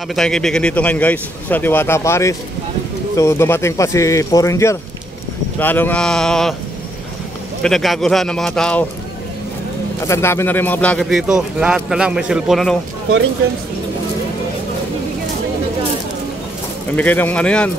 Kami tayong kaibigan dito ngayon guys sa Diwata Paris. So dumating pa si Foreigner. Lalong pinagkaguluhan ng mga tao. At ang dami na rin mga vlogger dito. Lahat na lang may cellphone ano. Foreigner. Mamigay ng ano yan.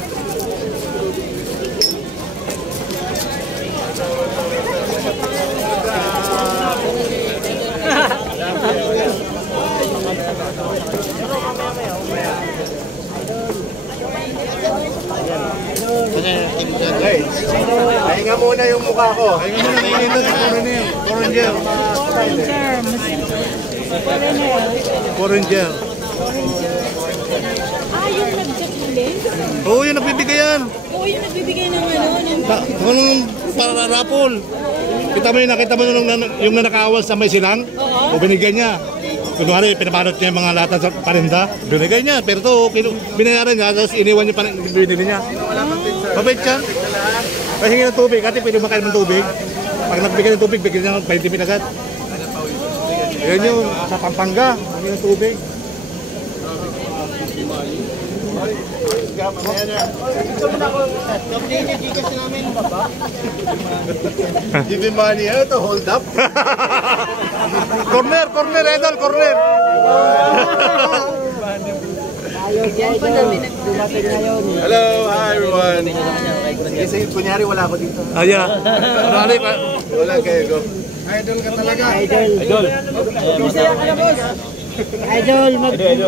Pahinga muna yung mukha ko. Pahinga muna, pahinga ito si Foreigner. Foreigner. Yung nag-check mo din? Oo, yung nagbibigay yan. Oo, yung nagbibigay ng ano. Anong pararapol? Kita mo yun, nakita mo yung nanakawas sa may silang? O binigyan niya. Kunwari, pinabalot niya yung mga lata sa parinda. Binigay niya, pero ito, binayaran niya, tapos iniwan niya parang binili niya. Mabait siya. Pahingi ng tubig, kasi pwede makain ng tubig. Pag nagbigay ng tubig, bigyan niya ng 20 agad. Yan yung sa Pampanga, pahingi ng tubig. Give me money to hold up. Corner, idol, corner. Hello, hi everyone. Kasi kunyari wala ako dito. Aya. Wala kayo go. Idol ka talaga. Idol. Bisaya ka na, boss. Idol,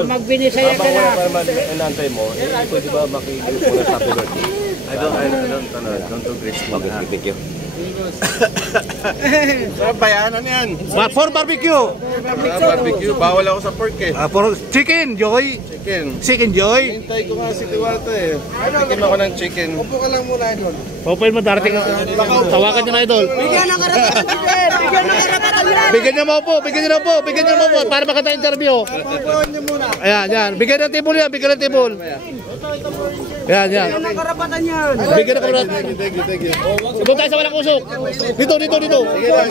magbinisaya ka na. Para inantay mo, pwede ba makikinig mo na sa birthday? I don't do Grace. Thank you. Sarap ba yan? Ano yan? For barbecue. Barbecue. Bawal ako sa pork eh. For chicken, Joy. Chicken Joy. Hintay ko nga si Diwata eh. Tikim ako ng chicken. Upo ka lang muna, Idol. Open mo, darating. Tawagan niyo na, Idol. Bigyan ng karapatan yan. Bigyan ng karapatan yan. Bigyan niyo mo po, bigyan niyo mo po para makata-interview. Papuan niyo muna. Ayan, yan. Bigyan ng table yan, bigyan ng table. Yan. Bigyan ng karapatan yan. Bigyan ng karapatan. Thank you. Doon tayo sa walang usok. Dito.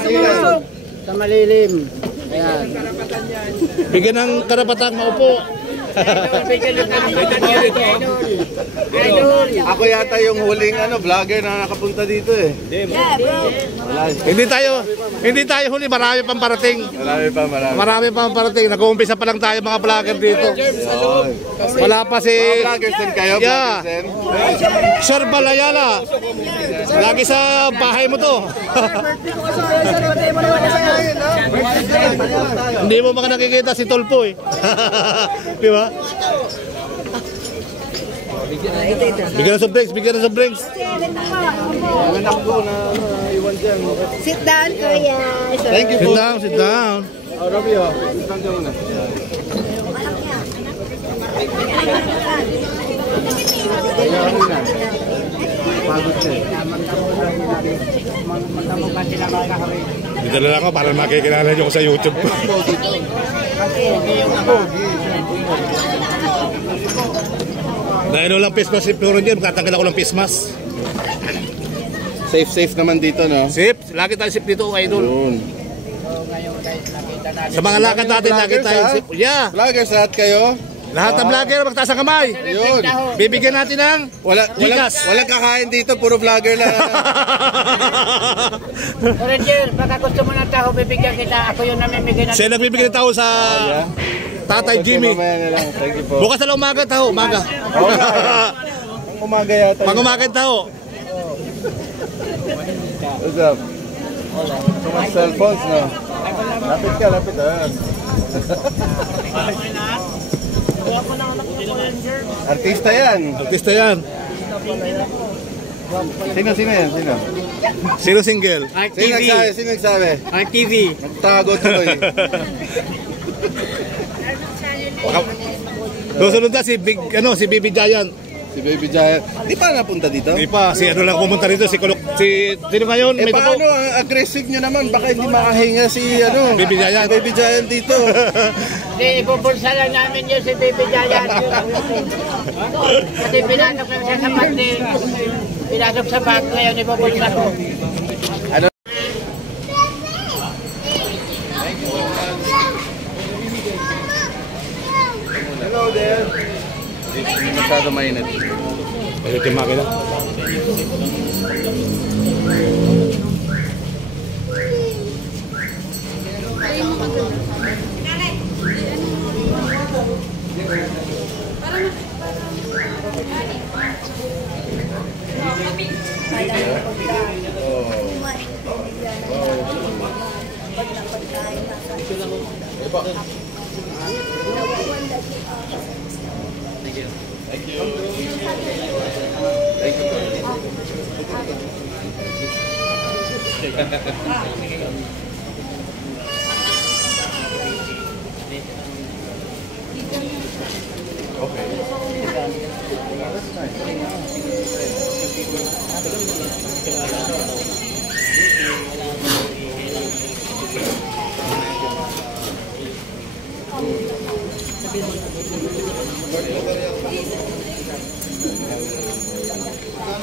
Sige lang. Sa malilim. Ayan. Bigyan ng karapatan, maupo. Bigyan ng karapatan yan. Idol. Ako yata yung huling vlogger na nakapunta dito eh. Yeah, bro. Hindi tayo huli, marami pang parating. Marami pang parating. Nag-uumpisa pa lang tayo mga vlogger dito. Wala pa si Vloggers din kayo? Yeah. Vloggers din? Sir Balayala. Lagi sa bahay mo to. Hindi mo baka nakikita si Tolpo eh. Di ba? Bigyan ng soft drinks. Ang anak ko na iwan dyan. Sit down, kuya. Thank you po. Sit down. Robby, sit down dyan muna. Pagod siya eh. Dito na lang ako para makikilala nyo ko sa YouTube. Dahil walang face mask si Foreigner, magtatanggal ako ng face mask. Safe naman dito, no? Safe, lagi tayo safe dito, idol. Sa mga lakad natin, lagi tayo safe. Yeah. Vloggers, lahat kayo? Lahat ng vlogger, magtaas ang kamay. Yun. Bibigyan natin ng Walang kakain dito, puro vlogger lang. Foreigner, baka gusto mo ng tao, bibigyan kita. Ako yung namimigay ng... Siya nagbibigay ng tao sa Tatay Jimmy. Thank you po. Bukas na lang umaga, tao. Umaga. Umaga yata. Pag-umaga, tao. What's up? So much cellphones, no? Lapit ka. Artista yan. Sino yan? Sino single? Sino nagsabi? RTV. Nagtago tuloy. Susunod na si Baby Giant. Si Baby Giant. Di pa napunta dito? Hindi pa, si lang pumunta rito, sino ngayon? Eh paano, aggressive nyo naman, baka hindi makahinga si Baby Giant. Baby Giant dito. Hindi, ipupulsa lang namin yun si Baby Giant. Kasi pinasok lang siya sa pati. Pinasok sa bag, ngayon ipupulsa ko. Hello there. Masyado mainit. Ayun yung makina.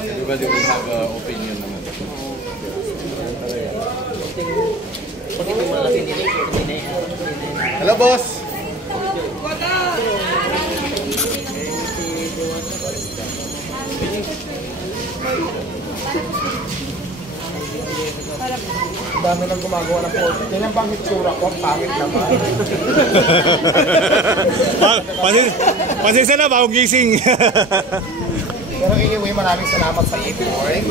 Everybody will have an opinion naman. Hello, boss! Ang dami nang gumagawa ng post. Yan ang bang itsura ko, ang pangit naman. Pasensya na, bagong gising. Pero anyway, maraming salamat sa effort.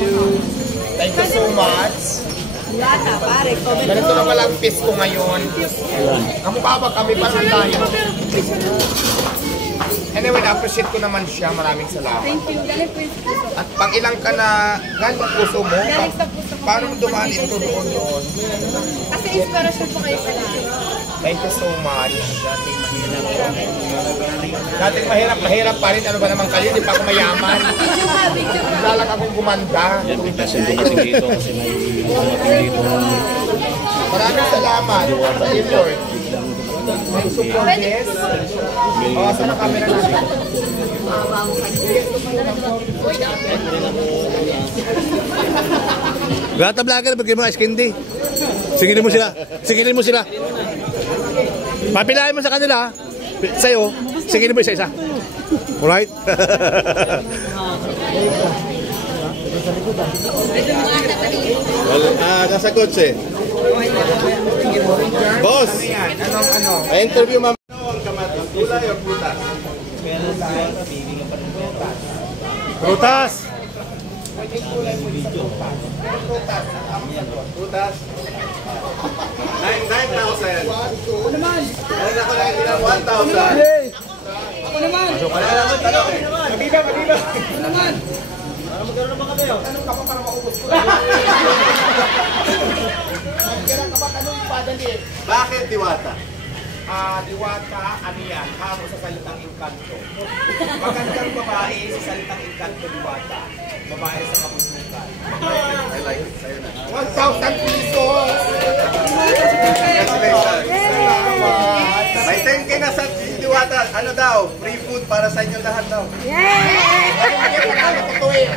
Thank you so much. Lata, pare. Ganito na walang piss ko ngayon. Kamukha ba kami parang tayo? Anyway, na-appreciate ko naman siya. Maraming salamat. Thank you. Galing po yung puso. At pang ilang ka na galing ang puso mo? Galing sa puso ko. Paano mo dumaan ito doon? Kasi inspirasyon po kayo sa lahat. Thank you so much. Dating mahirap pa rin. Ano ba naman kayo? Di pa ako mayaman. Video ka, video ka. Wala lang akong gumanda. Yan, biglasin dumating dito kasi may dumating dito. Maraming salamat sa effort. May support, yes. O, saan ang camera natin? Lahat na vlogger, bigyan mo ice candy. Singilin mo sila. Singilin mo sila. Papilahin mo sa kanila. Sa'yo, singilin mo isa-isa. Alright? Nasa kotse. Boss! Ano? I-interview ma'am. Gulay o prutas? Prutas! Prutas? 9,000. Ako naman. Meron ako lang ilang 1,000. Ako naman. Wala naman tanong eh. Mabiba. Ano naman? Magkaroon naman kami. Tanong ka pa para maubos ko. Magkaroon ka pa tanong pa, dali. Bakit diwata? Diwata, ano yan? Hamo sa salitang engkanto. Magandang babae sa salitang engkanto, diwata. Babae sa kabuslukan. I like it. Sa'yo na. 1,000 pesos! Congratulations. May 10K na sa diwata. Ano daw? Free food para sa inyo lahat daw. Ay, hindi, marami tutuin.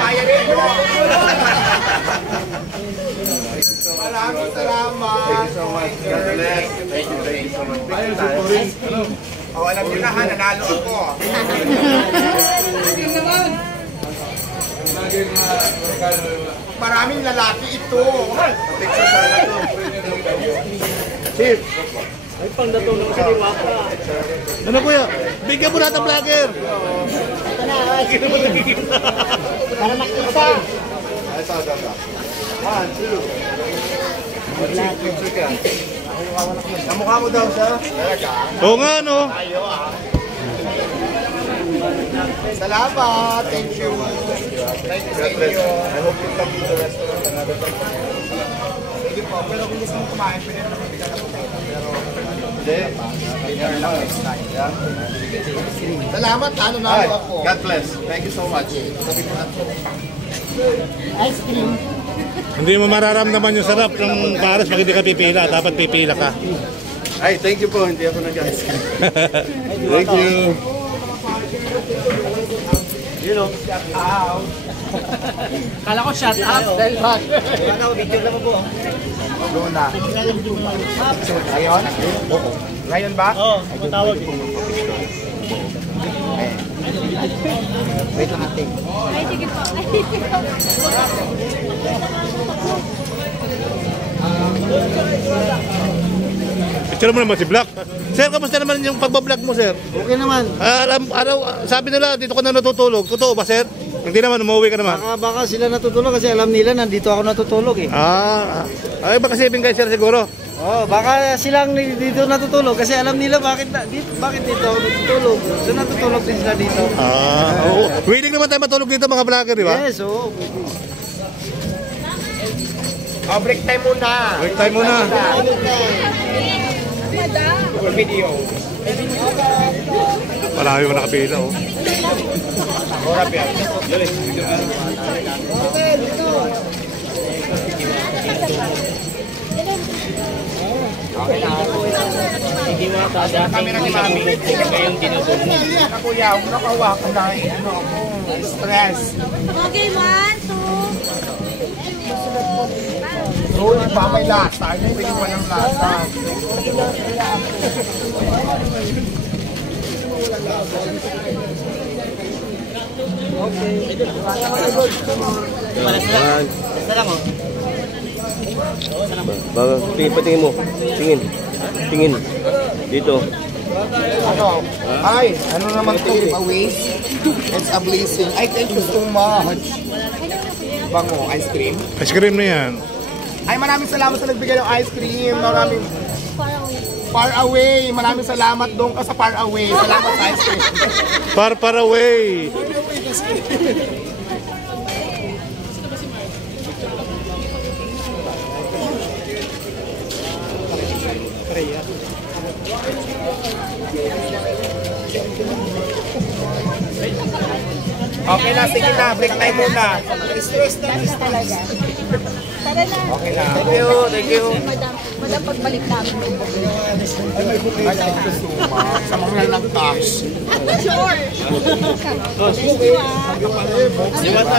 Bayarin mo. Maraming salamat. Thank you so much. God bless. Thank you so much. Alam niyo na ha, nanalo ako. Maraming lalaki ito. Picture sana to. Chief! Ano kuya? Bigyan mo lahat ng vlogger! Para makita. Ay, ito. 1, 2. Picture ka. Kamukha mo daw siya. Talaga? Oo nga, no? Ayo ah. Salamat. Thank you. Thank you sa inyo. I hope you come to the restaurant another time. Sige po, pero kung gusto mong kumain, pwede naman mabigat ako tayo. Pero Hindi. Ganyan lang next time. Yeah? salamat, ano na Hi. ako. God bless. Thank you so much. Sabi ko na to. Ice cream. Hindi mo mararamdaman yung sarap ng pares pag hindi ka pipila. Dapat pipila ka. Ay, thank you po. Hindi ako nag-ice cream. Thank you. Kala ko shut up dahil bak. Doon na. Ngayon? Ngayon ba? Oo, matawag. Wait lang ate. Ay, sige po. Picture mo naman si Black. Sir, kamusta naman yung pagbablog mo, sir? Okay naman. Sabi nila, dito ka na natutulog. Totoo ba, sir? Hindi naman, umuwi ka naman. Baka sila natutulog kasi alam nila nandito ako natutulog eh. Ay, baka saving kayo, sir, siguro. Oh, baka silang dito natutulog kasi alam nila bakit dito ako natutulog. So natutulog din sila dito. Oo. Willing naman tayo matulog dito, mga vlogger, di ba? Yes, oo. Oh, break time muna. Break time muna. For video. Malayo mo nakapila, oh. Orap yan. Kamera ni Mami. Kuya, huwag nakawakan na. Stress. Okay, 1, 2. Oo, di ba may lasa? Hindi pa ng lasa. Baga, patingin mo. Tingin. Dito. Ano? Ay, ano naman ito? A waste? It's a blessing. Ay, thank you so much. Bango, ice cream. Ice cream na yan. Ay, maraming salamat sa nagbigay ng ice cream. Maraming... Far away. Maraming salamat doon ka sa far away. Salamat sa ice cream. Far away. Okay na, sige na. Break time muna. Stress talaga. Tara na. Okay na. Thank you. Madam, pagbalik namin. Sa mga ng cash. Sure.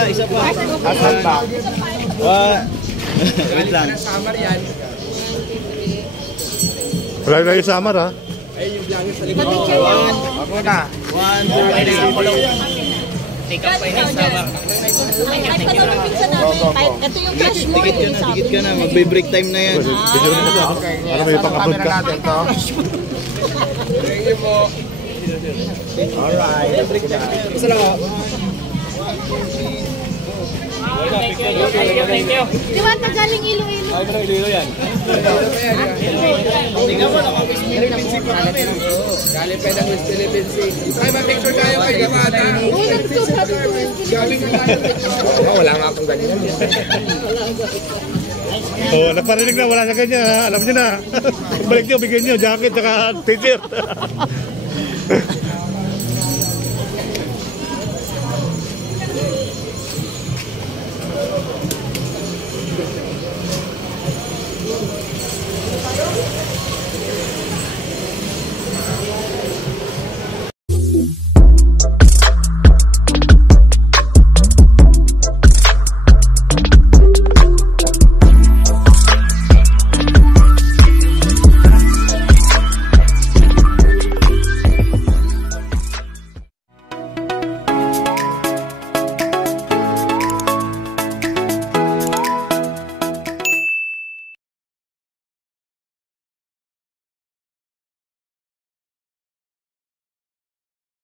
Isa pa. Asan ba? Wait lang. Wala na yung summer, ha? Ako na. Ay, patanong pinsan namin. Ito yung cash mo. Dikit ka na. Magbe-break time na yan. Video mo na, para may pang-upload ka. Natin to. Alright. Isa lang ako. Di ba galing Iloilo? Ay, parang Iloilo yan. Galing pa ng West Philippines. Ay, ma-picture tayo kay Gamata. Oo, nagsulat ito. Galing wala nga akong ganyan. Oh, nagparinig na, wala na ganyan, ha? Alam niyo na. Balik niyo, bigyan niyo, jacket, saka t-shirt.